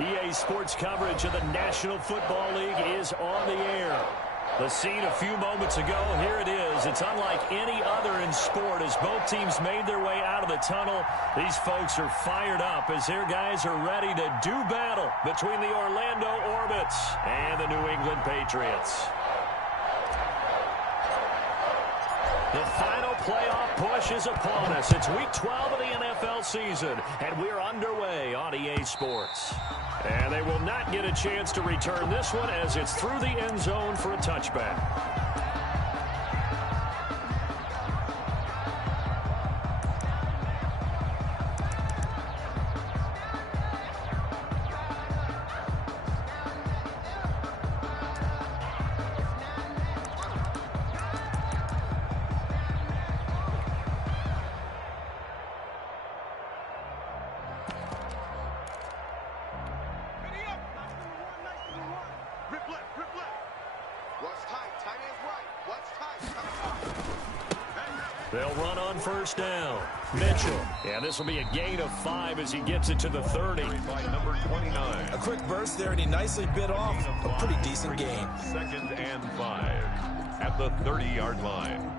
EA Sports coverage of the National Football League is on the air. The scene a few moments ago, here it is. It's unlike any other in sport as both teams made their way out of the tunnel. These folks are fired up as their guys are ready to do battle between the Orlando Orbits and the New England Patriots. The final playoff push is upon us. It's Week 12 of the NFL season, and we're underway on EA Sports. And they will not get a chance to return this one as it's through the end zone for a touchback. They'll run on first down. Mitchell. And this will be a gain of 5 as he gets it to the 30. By number 29. A quick burst there, and he nicely bit off a pretty decent gain. 2nd and 5 at the 30-yard line.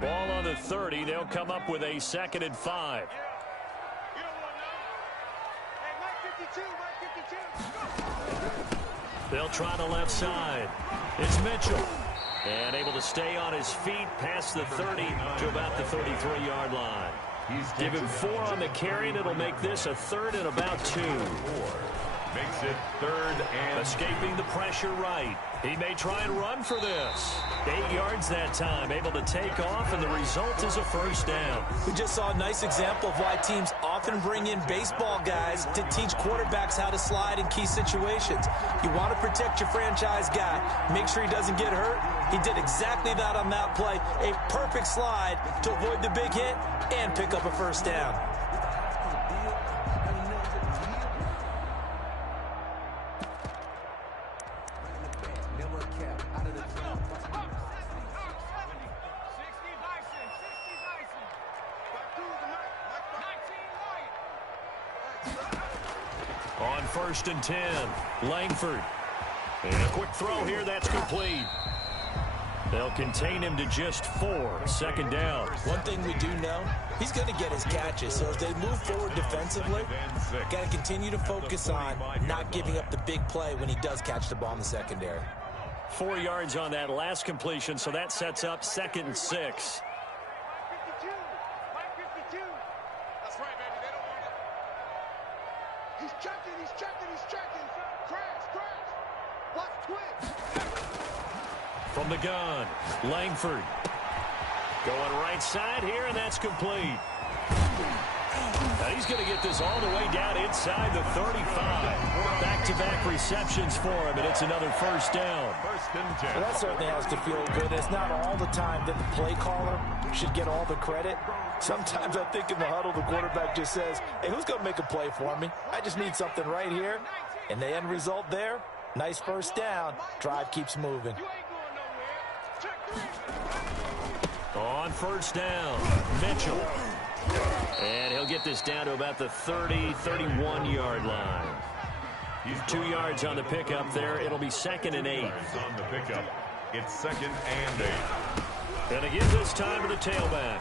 Ball on the 30. They'll come up with a 2nd and 5. They'll try the left side. It's Mitchell. And able to stay on his feet past the 30 to about the 33-yard line. Give him 4 on the carry, and it'll make this a 3rd and about 2. Makes it 3rd and... Escaping the pressure right. He may try and run for this. 8 yards that time, able to take off, and the result is a first down. We just saw a nice example of why teams often bring in baseball guys to teach quarterbacks how to slide in key situations. You want to protect your franchise guy. Make sure he doesn't get hurt. He did exactly that on that play. A perfect slide to avoid the big hit and pick up a first down. On 1st and 10, Langford. And a quick throw here, that's complete. They'll contain him to just 4, 2nd down. One thing we do know, he's going to get his catches. So as they move forward defensively, got to continue to focus on not giving up the big play when he does catch the ball in the secondary. 4 yards on that last completion, so that sets up 2nd and 6. That's right, baby. They don't want it. He's checking. Crash. Watch twitch. From the gun, Langford. Going right side here, and that's complete. Now he's going to get this all the way down inside the 35. Back-to-back receptions for him, and it's another first down. 1st and 10. Well, that certainly has to feel good. It's not all the time that the play caller should get all the credit. Sometimes I think in the huddle, the quarterback just says, hey, who's going to make a play for me? I just need something right here. And the end result there, nice first down. Drive keeps moving. On first down, Mitchell. And he'll get this down to about the 30, 31-yard line. 2 yards on the pickup there. It'll be 2nd and 8. On the pickup, it's 2nd and 8. And again this time to the tailback.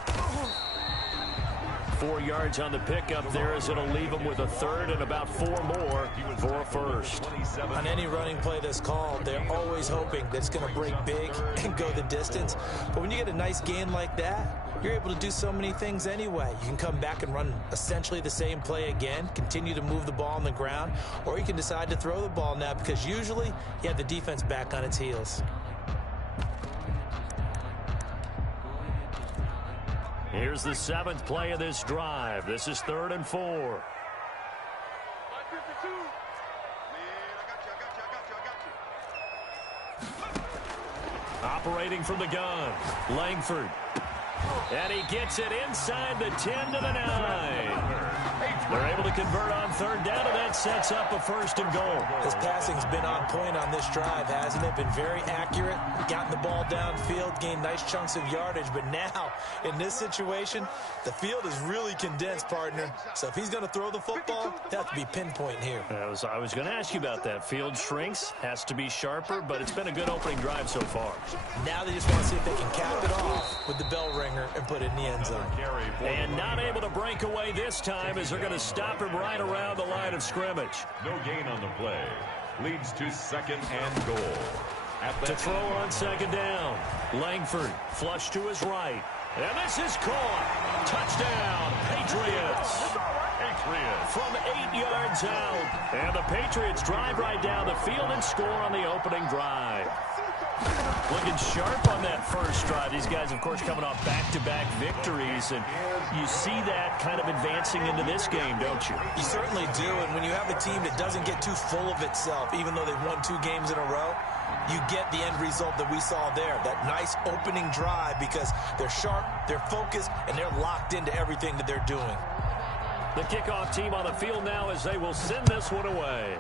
4 yards on the pickup there as it'll leave him with a 3rd and about 4 more for a first. On any running play that's called, they're always hoping that it's going to break big and go the distance. But when you get a nice gain like that, you're able to do so many things anyway. You can come back and run essentially the same play again, continue to move the ball on the ground, or you can decide to throw the ball now because usually you have the defense back on its heels. Here's the 7th play of this drive. This is 3rd and 4. Operating from the gun, Langford. And he gets it inside the 10 to the 9. They're able to convert on third down, and that sets up a first and goal. His passing's been on point on this drive, hasn't it? Been very accurate, gotten the ball downfield, gained nice chunks of yardage. But now, in this situation, the field is really condensed, partner. So if he's going to throw the football, they have to be pinpoint here. I was going to ask you about that. Field shrinks, has to be sharper, but it's been a good opening drive so far. Now they just want to see if they can cap it off with the bell ringer and put it in the end zone. And not able to break away this time as they're going to stop him right around the line of scrimmage. No gain on the play. Leads to second and goal. To throw on second down. Langford, flush to his right. And this is caught. Touchdown, Patriots. From 8 yards out. And the Patriots drive right down the field and score on the opening drive. Looking sharp on that first drive. These guys, of course, coming off back-to-back victories, and you see that kind of advancing into this game, don't you? You certainly do, and when you have a team that doesn't get too full of itself, even though they've won 2 games in a row, you get the end result that we saw there, that nice opening drive, because they're sharp, they're focused, and they're locked into everything that they're doing. The kickoff team on the field now as they will send this one away.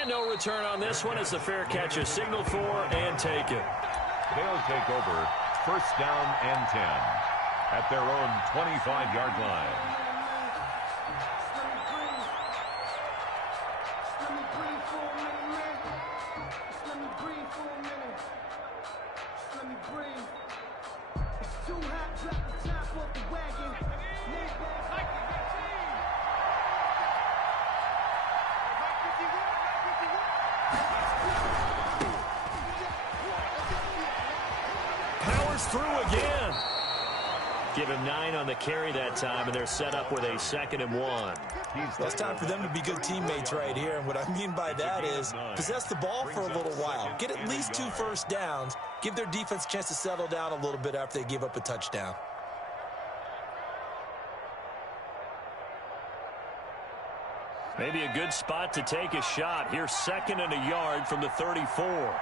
And no return on this one as the fair catch is signaled for and taken. They'll take over first down and 10 at their own 25-yard line. Through again. Give him 9 on the carry that time, and they're set up with a 2nd and 1. Well, it's time for them to be good teammates right here, and what I mean by that is possess the ball for a little while. Get at least 2 first downs. Give their defense a chance to settle down a little bit after they give up a touchdown. Maybe a good spot to take a shot. Here's 2nd and a yard from the 34.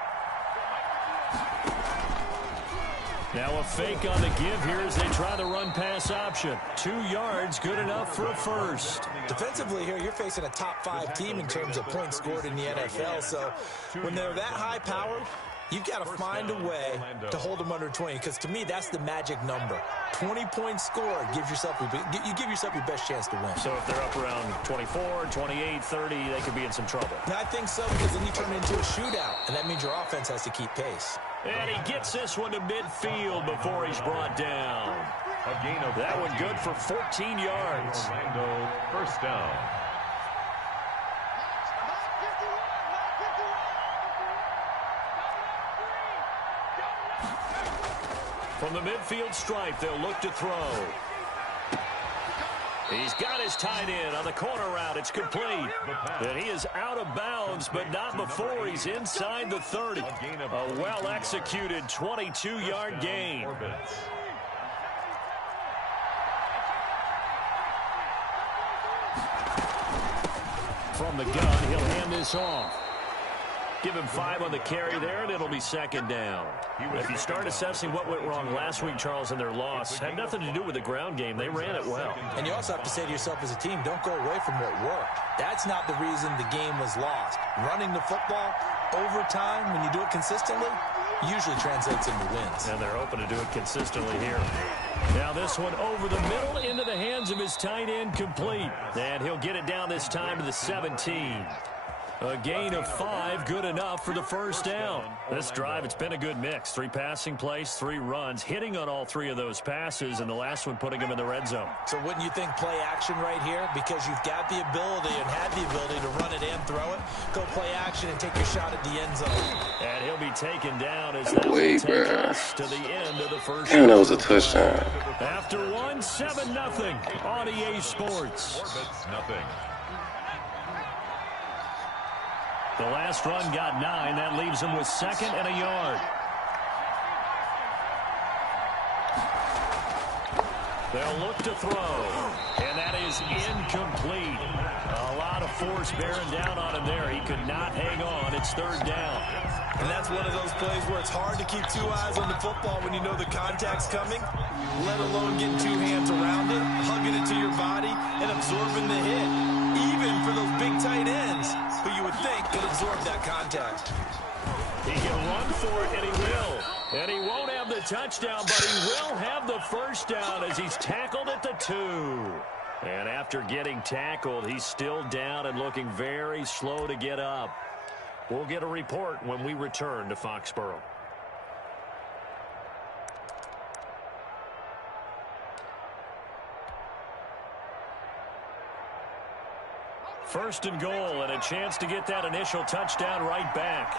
Now a fake on the give here as they try the run-pass option. 2 yards, good enough for a first. Defensively here, you're facing a top-5 team in terms of points scored in the NFL. So when they're that high-powered, you've got to find a way to hold them under 20, because to me, that's the magic number. 20 points scored, you give yourself your best chance to win. So if they're up around 24, 28, 30, they could be in some trouble. And I think so, because then you turn it into a shootout, and that means your offense has to keep pace. And he gets this one to midfield before he's brought down. A gain of that one good for 14 yards. Orlando, first down. From the midfield stripe, they'll look to throw. He's got his tight end on the corner route. It's complete. And he is out of bounds, but not before he's inside the 30. A well-executed 22-yard gain. From the gun, he'll hand this off. Give him 5 on the carry there, and it'll be 2nd down. If you start assessing what went wrong last week, Charles, in their loss, had nothing to do with the ground game. They ran it well. And you also have to say to yourself as a team, don't go away from what worked. That's not the reason the game was lost. Running the football over time, when you do it consistently, usually translates into wins. And they're open to do it consistently here. Now this one over the middle into the hands of his tight end, complete. And he'll get it down this time to the 17. A gain of 5, good enough for the first down. This drive, it's been a good mix. 3 passing plays, 3 runs, hitting on all 3 of those passes, and the last one putting him in the red zone. So wouldn't you think play action right here? Because you've got the ability and had the ability to run it and throw it. Go play action and take your shot at the end zone. And he'll be taken down as that will take us to the end of the first. And that was a touchdown. After 1, 7-0 on EA Sports. Nothing. The last run got 9. That leaves him with 2nd and a yard. They'll look to throw. And that is incomplete. A lot of force bearing down on him there. He could not hang on. It's third down. And that's one of those plays where it's hard to keep two eyes on the football when you know the contact's coming, let alone getting two hands around it, hugging it to your body, and absorbing the hit. Even for those big tight ends, who you would think could absorb that contact. He can run for it, and he will. And he won't have the touchdown, but he will have the first down as he's tackled at the 2. And after getting tackled, he's still down and looking very slow to get up. We'll get a report when we return to Foxborough. First and goal, and a chance to get that initial touchdown right back.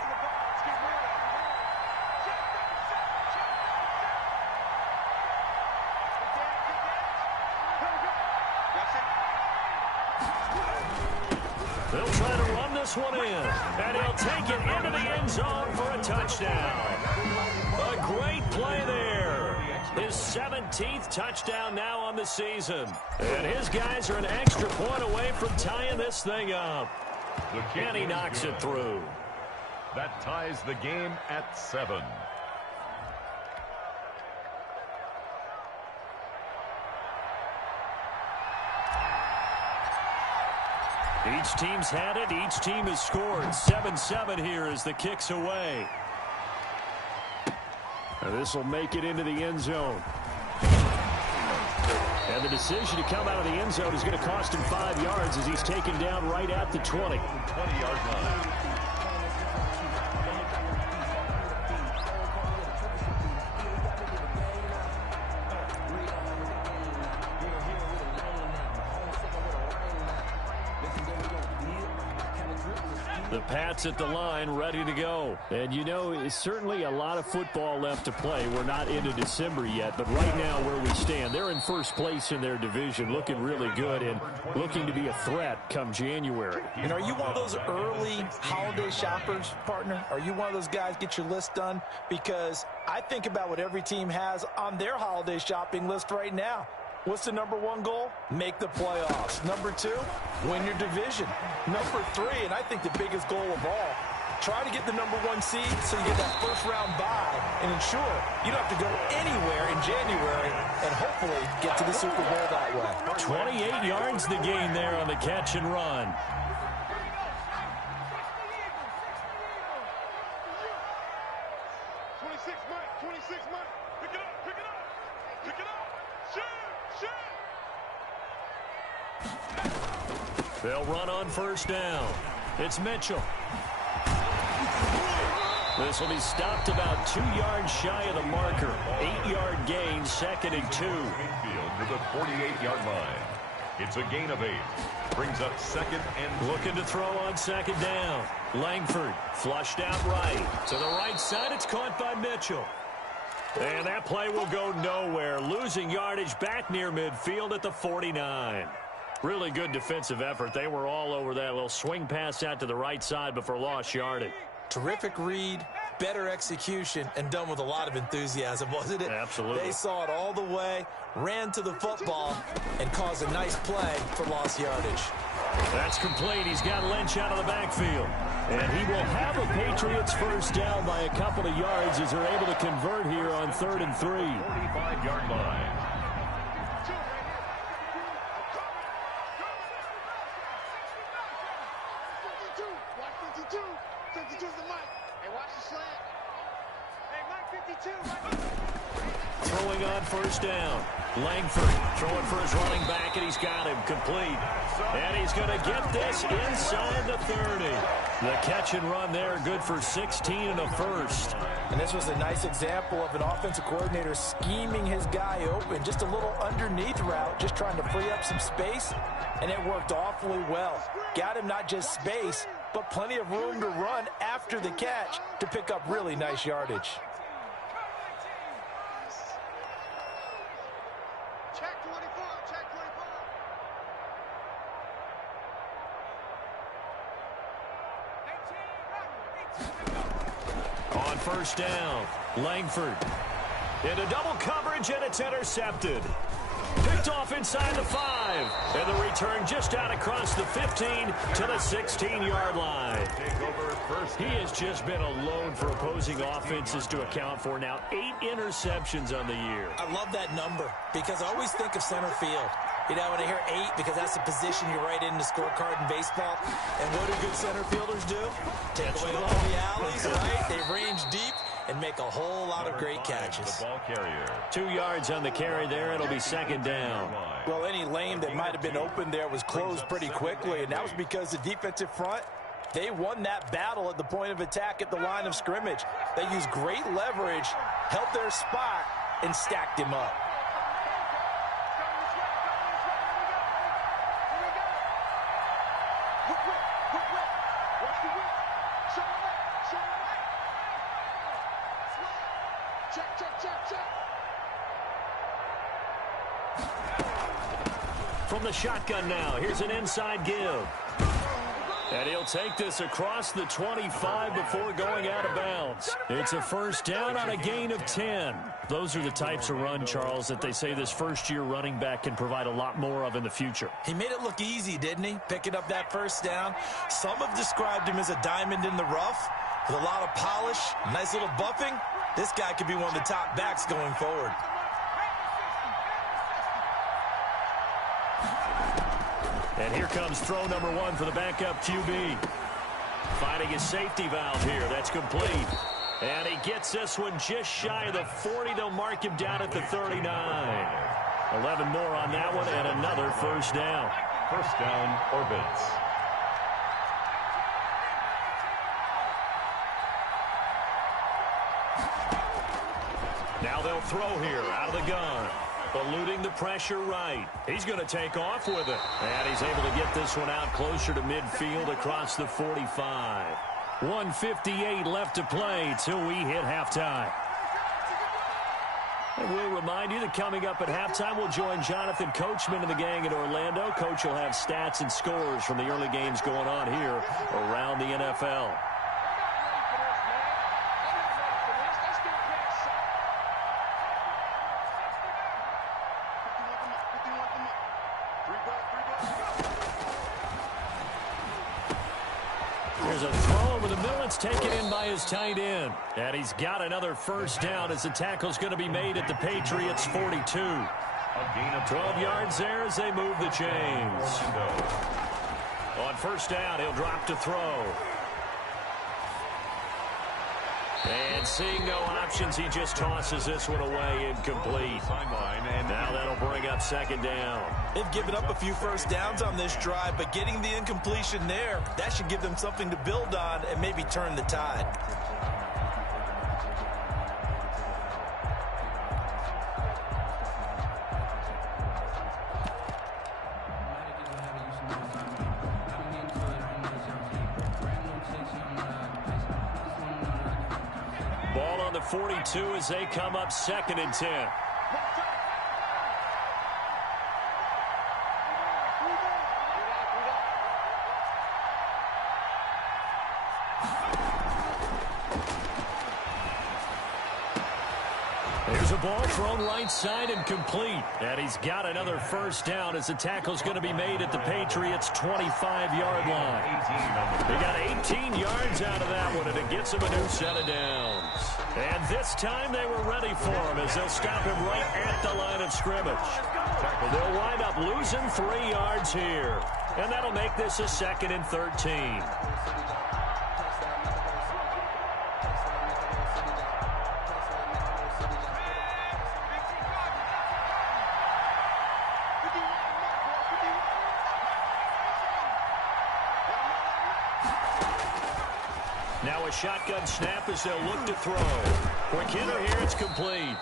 They'll try to run this one in, and he'll take it into the end zone for a touchdown. A great play there. His 17th touchdown now on the season. And his guys are an extra point away from tying this thing up. And he knocks it through. That ties the game at 7. Each team's had it. Each team has scored. 7-7 here as the kick's away. And this will make it into the end zone. And the decision to come out of the end zone is going to cost him 5 yards as he's taken down right at the 20. 20-yard line. The Pats at the line, ready to go. And, you know, it's certainly a lot of football left to play. We're not into December yet, but right now where we stand, they're in first place in their division, looking really good and looking to be a threat come January. And are you one of those early holiday shoppers, partner? Are you one of those guys get your list done? Because I think about what every team has on their holiday shopping list right now. What's the number 1 goal? Make the playoffs. Number 2, win your division. Number 3, and I think the biggest goal of all, try to get the number 1 seed so you get that first-round bye and ensure you don't have to go anywhere in January and hopefully get to the Super Bowl that way. 28 yards to gain there on the catch and run. They'll run on first down. It's Mitchell. This will be stopped about 2 yards shy of the marker. 8-yard gain, 2nd and 2. Field to the 48-yard line. It's a gain of 8. Brings up 2nd and 2. Looking to throw on 2nd down. Langford flushed out right. To the right side, it's caught by Mitchell. And that play will go nowhere. Losing yardage back near midfield at the 49. Really good defensive effort. They were all over that little swing pass out to the right side before lost yardage. Terrific read, better execution, and done with a lot of enthusiasm, wasn't it? Absolutely. They saw it all the way, ran to the football, and caused a nice play for lost yardage. That's complete. He's got Lynch out of the backfield. And he will have a Patriots first down by a couple of yards as they're able to convert here on 3rd and 3. 45-yard line. Throwing on first down. Langford throwing for his running back, and he's got him complete. And he's going to get this inside the 30. The catch and run there, good for 16 and a first. And this was a nice example of an offensive coordinator scheming his guy open. Just a little underneath route, just trying to free up some space, and it worked awfully well. Got him not just space, but plenty of room to run after the catch to pick up really nice yardage. On first down, Langford into double coverage, and it's intercepted. Picked picked off inside the 5. And the return just out across the 15 to the 16-yard line. He has just been a load for opposing offenses to account for. Now 8 interceptions on the year. I love that number because I always think of center field. You know, when I hear 8, because that's the position you write in the scorecard in baseball. And what do good center fielders do? Take away all the alleys, right? They range deep and make a whole lot of great catches. The ball carrier. 2 yards on the carry there. It'll be second down. Well, any lane that might have been open there was closed pretty quickly, and that was because the defensive front, they won that battle at the point of attack at the line of scrimmage. They used great leverage, held their spot, and stacked him up. From the shotgun now, here's an inside give. And he'll take this across the 25 before going out of bounds. It's a first down on a gain of 10. Those are the types of run, Charles, that they say this first-year running back can provide a lot more of in the future. He made it look easy, didn't he? Picking up that first down. Some have described him as a diamond in the rough with a lot of polish, nice little buffing. This guy could be one of the top backs going forward. And here comes throw number 1 for the backup QB. Finding his safety valve here. That's complete. And he gets this one just shy of the 40. They'll mark him down at the 39. 11 more on that one and another first down. First down, Orbits. Now they'll throw here out of the gun. Eluding the pressure right. He's going to take off with it. And he's able to get this one out closer to midfield across the 45. 1:58 left to play till we hit halftime. And we'll remind you that coming up at halftime, we'll join Jonathan Coachman and the gang in Orlando. Coach will have stats and scores from the early games going on here around the NFL. There's a throw over the middle. It's taken in by his tight end. And he's got another first down as the tackle's going to be made at the Patriots 42. 12 yards there as they move the chains. On first down, he'll drop to throw. And seeing no options, he just tosses this one away incomplete. And now that'll bring up second down. They've given up a few first downs on this drive, but getting the incompletion there, that should give them something to build on and maybe turn the tide. Ball on the 42 as they come up second and 10. There's a ball thrown right side and complete. And he's got another first down as the tackle's going to be made at the Patriots' 25-yard line. They got 18 yards out of that one, and it gets him a new set of downs. And this time they were ready for him as they'll stop him right at the line of scrimmage. They'll wind up losing 3 yards here. And that'll make this a 2nd and 13. Now a shotgun snap as they'll look to throw. Quick hitter here, it's complete.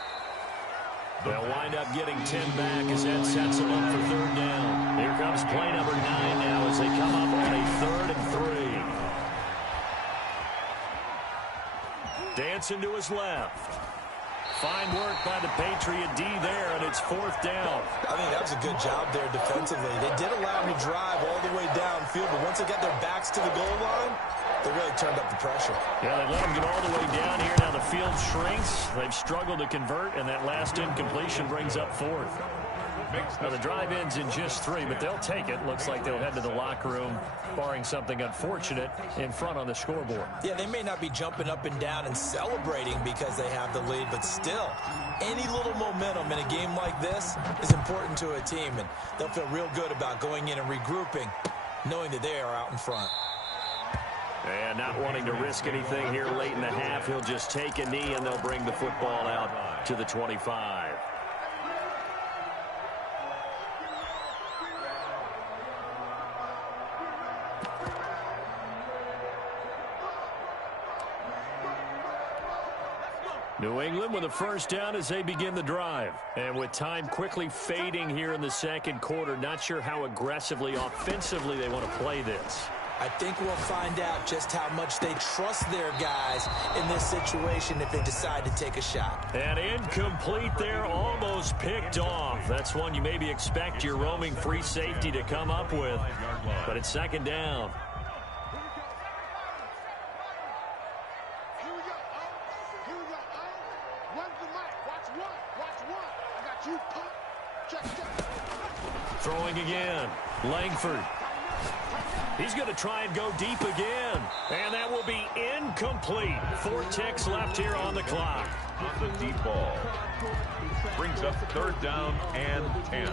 They'll wind up getting 10 back as that sets them up for third down. Here comes play number 9 now as they come up on a 3rd and 3. Dancing to his left. Fine work by the Patriot D there, and it's 4th down. I think that was a good job there defensively. They did allow him to drive all the way downfield, but once they got their backs to the goal line, They really turned up the pressure. Yeah, they let them get all the way down here. Now the field shrinks. They've struggled to convert, and that last incompletion brings up fourth. Now the drive ends in just 3, but they'll take it. Looks like they'll head to the locker room, barring something unfortunate in front on the scoreboard. Yeah, they may not be jumping up and down and celebrating because they have the lead, but still, any little momentum in a game like this is important to a team, and they'll feel real good about going in and regrouping, knowing that they are out in front. And not wanting to risk anything here late in the half, he'll just take a knee, and they'll bring the football out to the 25. New England with a first down as they begin the drive. And with time quickly fading here in the second quarter, not sure how aggressively, offensively they want to play this. I think we'll find out just how much they trust their guys in this situation if they decide to take a shot. And incomplete there, almost picked off. That's one you maybe expect your roaming free safety to come up with. But it's second down. Throwing again. Langford. He's going to try and go deep again. And that will be incomplete. 4 ticks left here on the clock. On the deep ball. Brings up third down and 10.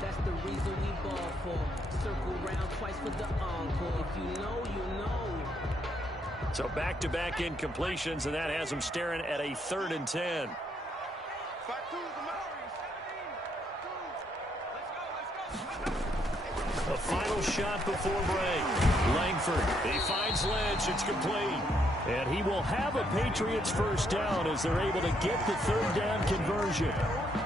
That's the reason we ball for. Circle round twice for the encore. If you know, you know. So back-to-back incompletions, and that has them staring at a 3rd and 10. A final shot before break. Langford, he finds Lynch. It's complete. And he will have a Patriots first down as they're able to get the 3rd down conversion.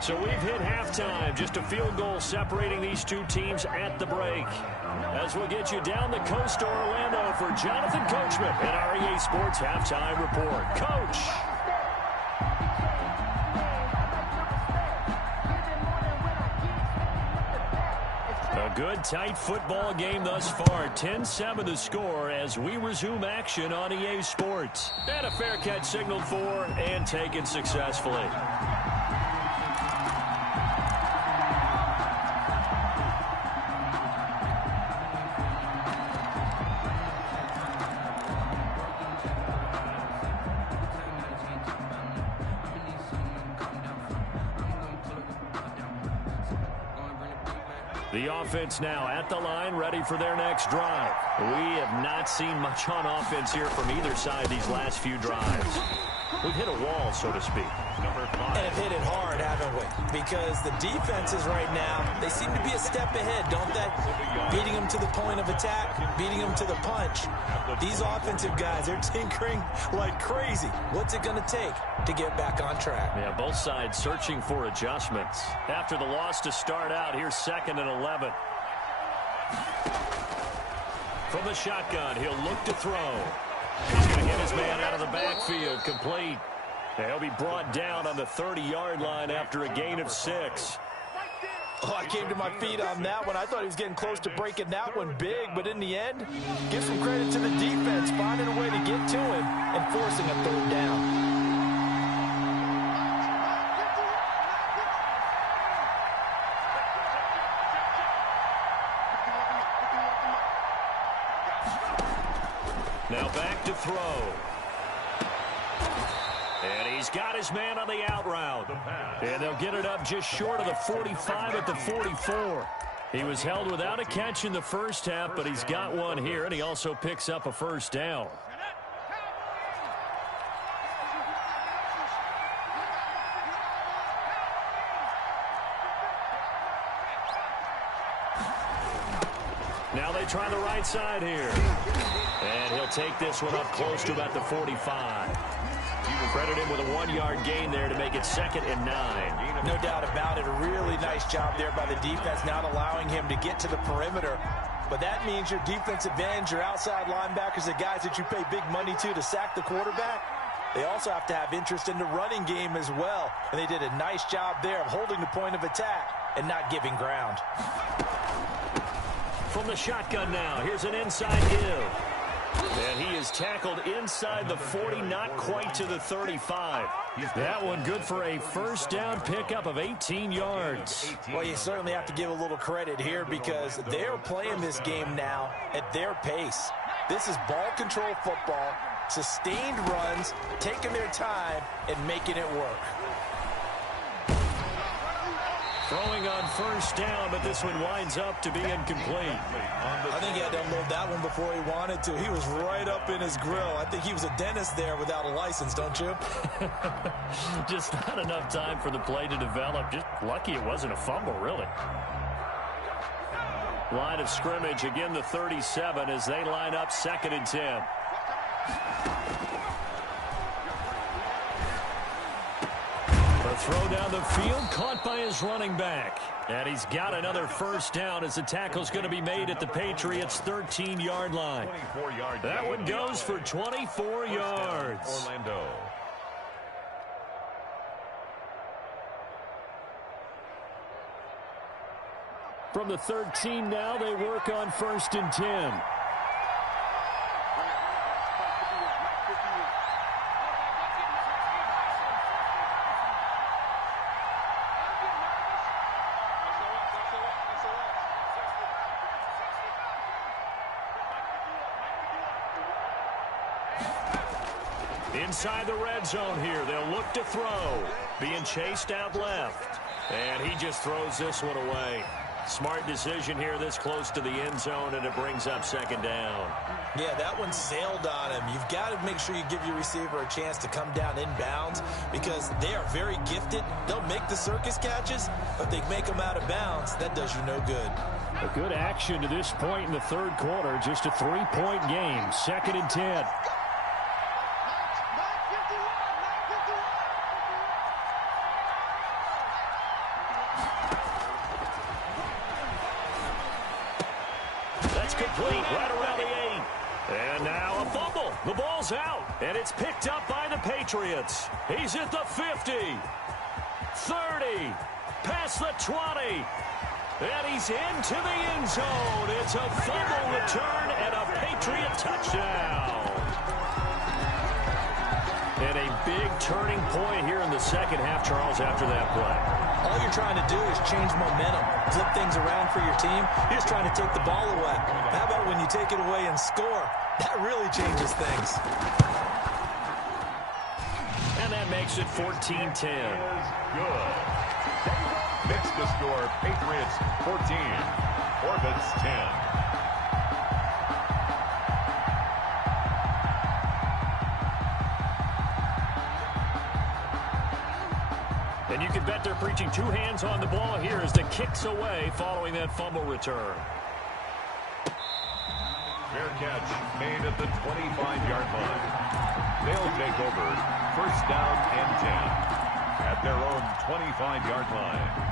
So we've hit halftime. Just a field goal separating these two teams at the break. As we'll get you down the coast to Orlando for Jonathan Coachman at our EA Sports Halftime Report. Coach. A good, tight football game thus far. 10-7 the score as we resume action on EA Sports. And a fair catch signaled for and taken successfully. The offense now at the line, ready for their next drive. We have not seen much on offense here from either side these last few drives. We've hit a wall, so to speak. Number 5. And have hit it hard, haven't we? Because the defenses right now, they seem to be a step ahead, don't they? Beating them to the point of attack, beating them to the punch. These offensive guys, they're tinkering like crazy. What's it going to take to get back on track? Yeah, both sides searching for adjustments. After the loss to start out, here's 2nd and 11. From the shotgun, he'll look to throw. He's going to get his man out of the backfield, complete. And he'll be brought down on the 30-yard line after a gain of 6. Oh, I came to my feet on that one. I thought he was getting close to breaking that one big, but in the end, give some credit to the defense, finding a way to get to him and forcing a 3rd down. Now back to throw. And he's got his man on the out route. And they'll get it up just short of the 45 at the 44. He was held without a catch in the first half, but he's got one here, and he also picks up a first down. Now they try the right side here. And he'll take this one up close to about the 45. You can credit him with a 1-yard gain there to make it 2nd and 9. No doubt about it. A really nice job there by the defense, not allowing him to get to the perimeter. But that means your defensive ends, your outside linebackers, the guys that you pay big money to sack the quarterback, they also have to have interest in the running game as well. And they did a nice job there of holding the point of attack and not giving ground. from the shotgun now. Here's an inside give. And he is tackled inside the 40, not quite to the 35. That one good for a first down pickup of 18 yards. Well, you certainly have to give a little credit here because they're playing this game now at their pace. This is ball control football, sustained runs, taking their time, and making it work. Throwing on first down, but this one winds up to be incomplete. I think he had to unload that one before he wanted to. He was right up in his grill. I think he was a dentist there without a license, don't you? Just not enough time for the play to develop. Just lucky it wasn't a fumble, really. Line of scrimmage, again the 37 as they line up 2nd and 10. A throw down the field, caught by his running back. And he's got another first down as the tackle's going to be made at the Patriots' 13-yard line. That one goes for 24 yards. Orlando. From the 13 now, they work on 1st and 10. Inside the red zone here, they'll look to throw. Being chased out left. And he just throws this one away. Smart decision here this close to the end zone, and it brings up 2nd down. Yeah, that one sailed on him. You've got to make sure you give your receiver a chance to come down inbounds because they are very gifted. They'll make the circus catches, but they make them out of bounds. That does you no good. A good action to this point in the 3rd quarter. Just a 3-point game. 2nd and 10. Complete right around the 8. And now a fumble. The ball's out. And it's picked up by the Patriots. He's at the 50. 30. Past the 20. And he's into the end zone. It's a fumble return and a Patriot touchdown. And a big turning point here in the 2nd half, Charles, after that play. All you're trying to do is change momentum, flip things around for your team. You're just trying to take the ball away. How about when you take it away and score? That really changes things. And that makes it 14-10. Good. Makes the score Patriots 14, Orbits 10. And you can bet they're preaching 2 hands on the ball here as the kick's away following that fumble return. Fair catch made at the 25-yard line. They'll take over 1st down and 10 at their own 25-yard line.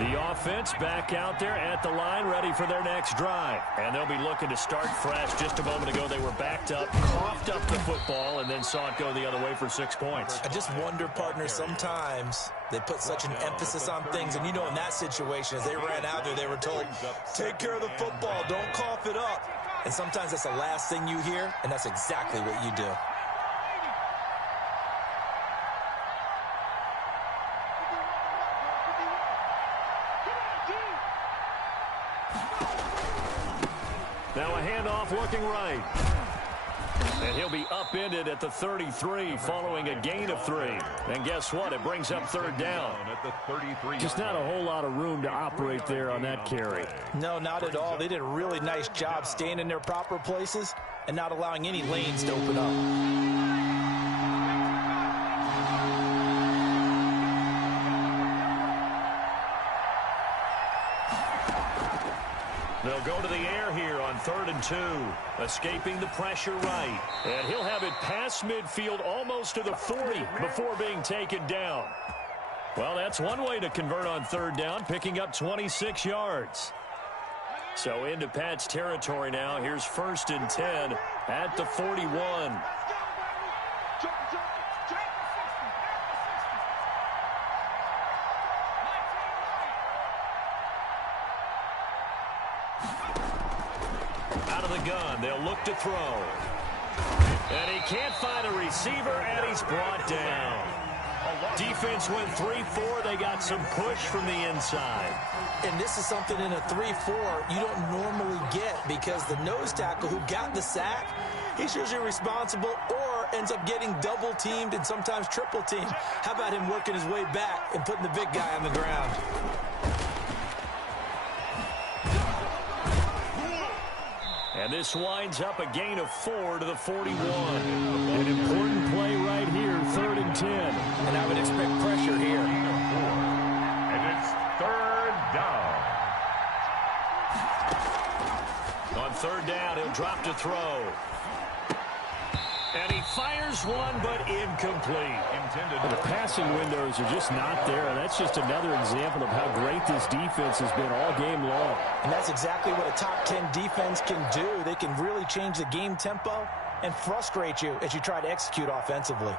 The offense back out there at the line, ready for their next drive. And they'll be looking to start fresh. Just a moment ago, they were backed up, coughed up the football, and then saw it go the other way for 6 points. I just wonder, partner, sometimes they put such an emphasis on things. And, you know, in that situation, as they ran out there, they were told, take care of the football, don't cough it up. And sometimes that's the last thing you hear, and that's exactly what you do. Now a handoff looking right. And he'll be upended at the 33 following a gain of 3. And guess what? It brings up 3rd down. Just not a whole lot of room to operate there on that carry. No, not at all. They did a really nice job staying in their proper places and not allowing any lanes to open up. They'll go to the air here on 3rd and 2. Escaping the pressure right. And he'll have it past midfield almost to the 40 before being taken down. Well, that's one way to convert on 3rd down, picking up 26 yards. So into Pat's territory now. Here's 1st and 10 at the 41. Out of the gun, they'll look to throw. And he can't find a receiver, and he's brought down. Defense went 3-4. They got some push from the inside. And this is something in a 3-4 you don't normally get, because the nose tackle who got the sack, he's usually responsible or ends up getting double-teamed and sometimes triple-teamed. How about him working his way back and putting the big guy on the ground? And this winds up a gain of 4 to the 41. An important play right here, 3rd and 10. And I would expect pressure here. And it's 3rd down. On 3rd down, he'll drop to throw. And he fires one, but incomplete. The passing windows are just not there. And that's just another example of how great this defense has been all game long. And that's exactly what a top 10 defense can do. They can really change the game tempo and frustrate you as you try to execute offensively.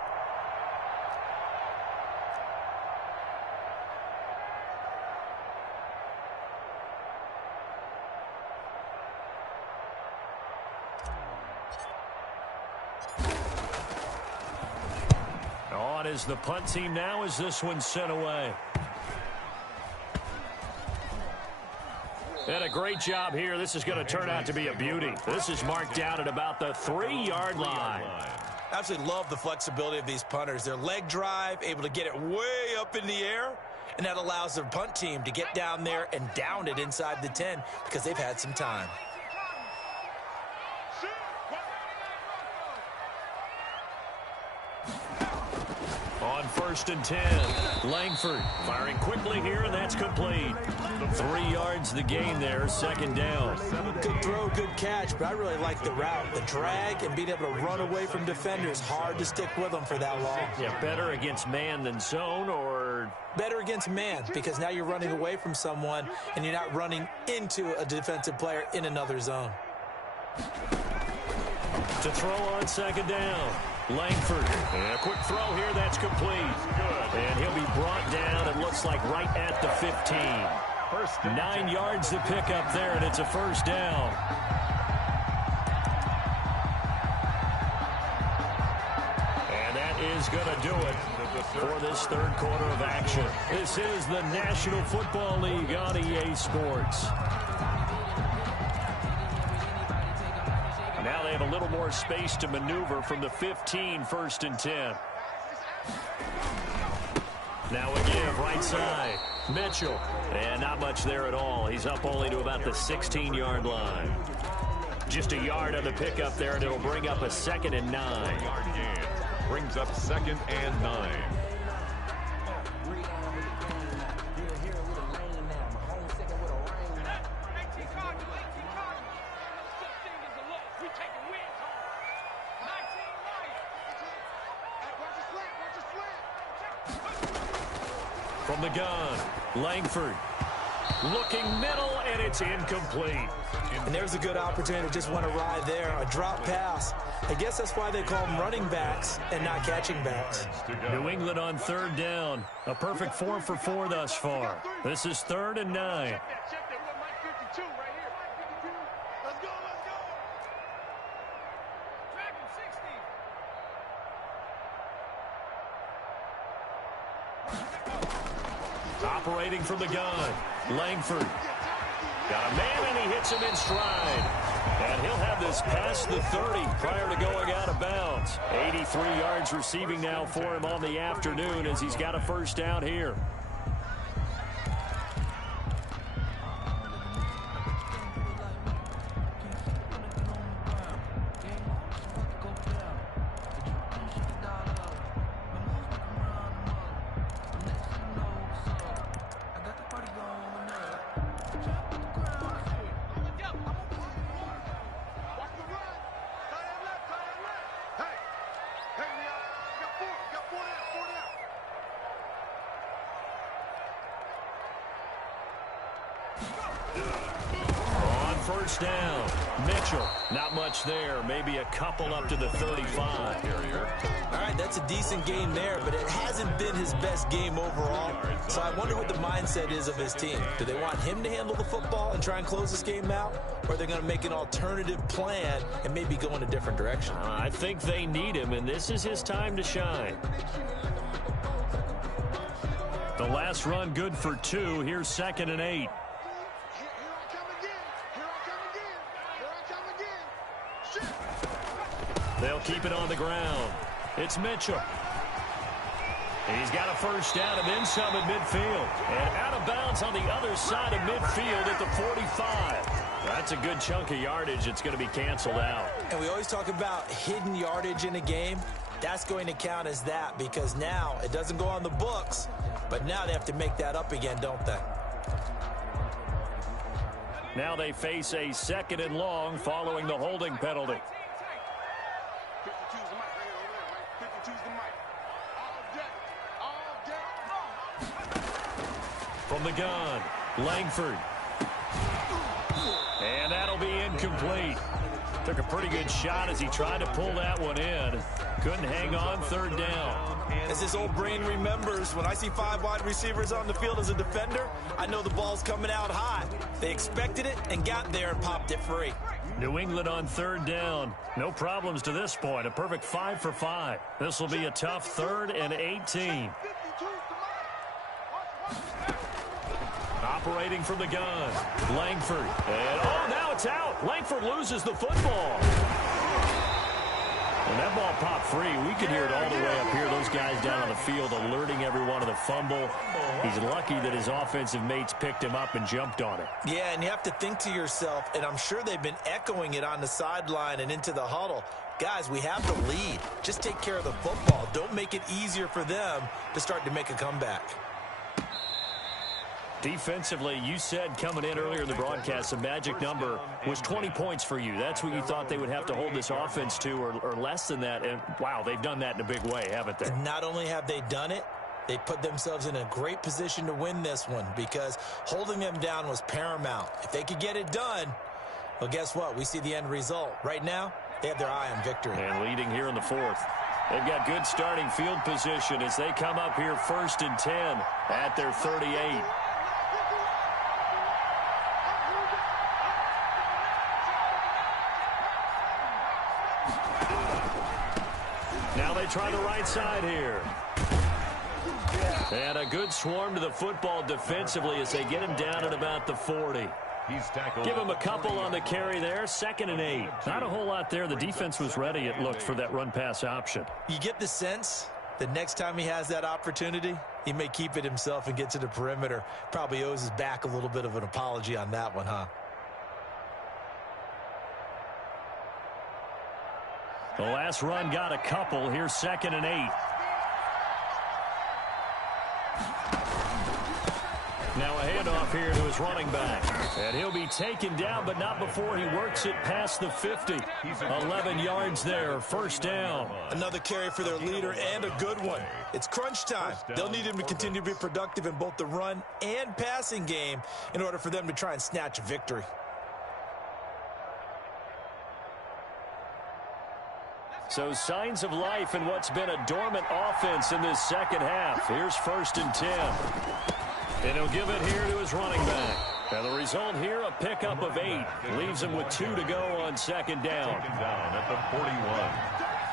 On is the punt team now as this one's sent away. And a great job here. This is going to turn out to be a beauty. This is marked down at about the 3-yard line. I absolutely love the flexibility of these punters. Their leg drive, able to get it way up in the air, and that allows their punt team to get down there and down it inside the 10 because they've had some time. On 1st and 10, Langford firing quickly here, and that's complete. 3 yards the gain there, 2nd down. Good throw, good catch, but I really like the route. The drag and being able to run away from defenders, hard to stick with them for that long. Yeah, better against man than zone, or? Better against man, because now you're running away from someone and you're not running into a defensive player in another zone. To throw on 2nd down. Langford, and a quick throw here, that's complete. And he'll be brought down, it looks like right at the 15. 9 yards to pick up there, and it's a 1st down. And that is going to do it for this 3rd quarter of action. This is the National Football League on EA Sports. Now they have a little more space to maneuver from the 15, 1st and 10. Now a give, right side. Mitchell. And not much there at all. He's up only to about the 16-yard line. Just a yard on the pickup there, and it'll bring up a 2nd and 9. Yard gain. Brings up 2nd and 9. From the gun, Langford looking middle, and it's incomplete. And there's a good opportunity to just want to ride there. A drop pass. I guess that's why they call them running backs and not catching backs. New England on 3rd down. A perfect 4 for 4 thus far. This is 3rd and 9. Operating from the gun, Langford. Got a man, and he hits him in stride. And he'll have this past the 30 prior to going out of bounds. 83 yards receiving now for him on the afternoon as he's got a 1st down here. On 1st down, Mitchell. Not much there. Maybe a couple up to the 35. All right, that's a decent game there, but it hasn't been his best game overall. So I wonder what the mindset is of his team. Do they want him to handle the football and try and close this game out? Or are they going to make an alternative plan and maybe go in a different direction? I think they need him, and this is his time to shine. The last run good for 2. Here's 2nd and 8. They'll keep it on the ground. It's Mitchell. He's got a first down and then some at midfield. And out of bounds on the other side of midfield at the 45. That's a good chunk of yardage. It's going to be canceled out. And we always talk about hidden yardage in a game. That's going to count as that because now it doesn't go on the books, but now they have to make that up again, don't they? Now they face a 2nd and long following the holding penalty. From the gun, Langford. And that'll be incomplete. Took a pretty good shot as he tried to pull that one in. Couldn't hang on 3rd down. As his old brain remembers, when I see 5 wide receivers on the field as a defender, I know the ball's coming out hot. They expected it and got there and popped it free. New England on 3rd down. No problems to this point. A perfect 5 for 5. This will be a tough 3rd and 18. Operating from the gun, Langford. And, oh, now it's out. Langford loses the football. When that ball popped free, we could hear it all the way up here. Those guys down on the field alerting everyone of the fumble. He's lucky that his offensive mates picked him up and jumped on it. Yeah, and you have to think to yourself, and I'm sure they've been echoing it on the sideline and into the huddle. Guys, we have the lead. Just take care of the football. Don't make it easier for them to start to make a comeback. Defensively, you said coming in earlier in the broadcast, the magic number was 20 points for you. That's what you thought they would have to hold this offense to or less than that. And, wow, they've done that in a big way, haven't they? And not only have they done it, they put themselves in a great position to win this one because holding them down was paramount. If they could get it done, well, guess what? We see the end result. Right now, they have their eye on victory. And leading here in the 4th. They've got good starting field position as they come up here 1st and 10 at their 38. Now they try the right side here. And a good swarm to the football defensively as they get him down at about the 40. He's tackled. Give him a couple on the carry there. 2nd and 8. Not a whole lot there. The defense was ready, it looked, for that run-pass option. You get the sense that next time he has that opportunity, he may keep it himself and get to the perimeter. Probably owes his back a little bit of an apology on that one, huh? The last run got a couple. Here's 2nd and 8. Now a handoff here to his running back. And he'll be taken down, but not before he works it past the 50. 11 yards there, 1st down. Another carry for their leader and a good one. It's crunch time. They'll need him to continue to be productive in both the run and passing game in order for them to try and snatch a victory. So signs of life in what's been a dormant offense in this 2nd half. Here's 1st and 10. And he'll give it here to his running back. And the result here, a pickup of 8. Leaves him with 2 to go on 2nd down. 2nd down at the 41.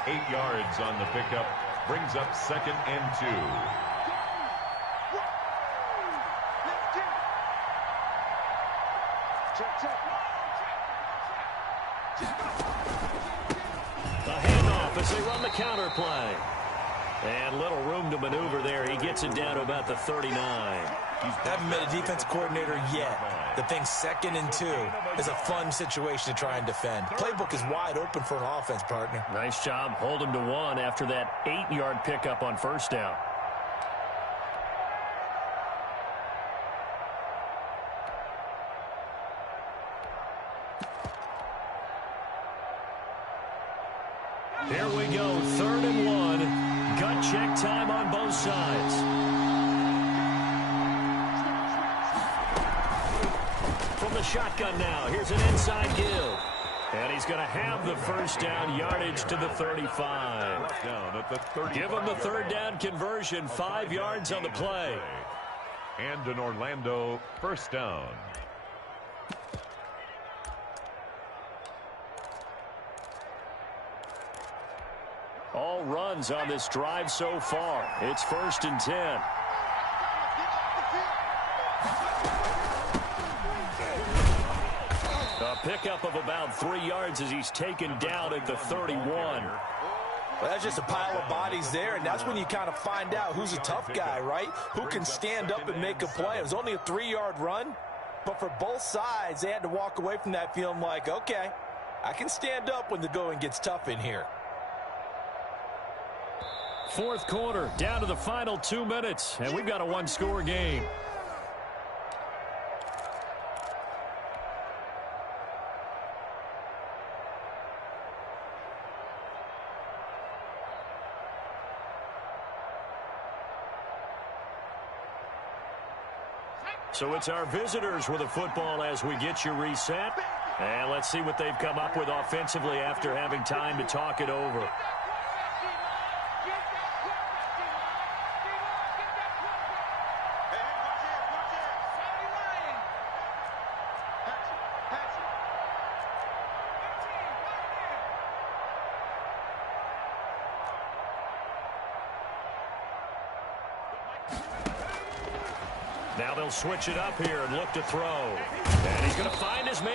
8 yards on the pickup. Brings up 2nd and 2. As they run the counter play. And little room to maneuver there. He gets it down to about the 39. Haven't met a defense coordinator yet that thinks 2nd and 2 is a fun situation to try and defend. Playbook is wide open for an offense, partner. Nice job. Hold him to 1 after that 8-yard pickup on 1st down. Here we go, 3rd and 1. Gut check time on both sides. From the shotgun now, here's an inside give. And he's going to have the first down, yardage to the 35. Down at the 35. Give him the third down conversion, 5 yards on the play. And an Orlando first down. All runs on this drive so far. It's 1st and 10. A pickup of about 3 yards as he's taken down at the 31. Well, that's just a pile of bodies there, and that's when you kind of find out who's a tough guy, right? Who can stand up and make a play. It was only a 3-yard run, but for both sides, they had to walk away from that feeling like, okay, I can stand up when the going gets tough in here. 4th quarter, down to the final 2 minutes, and we've got a 1-score game. So it's our visitors with the football as we get you reset. And let's see what they've come up with offensively after having time to talk it over. Now they'll switch it up here and look to throw. And he's going to find his man.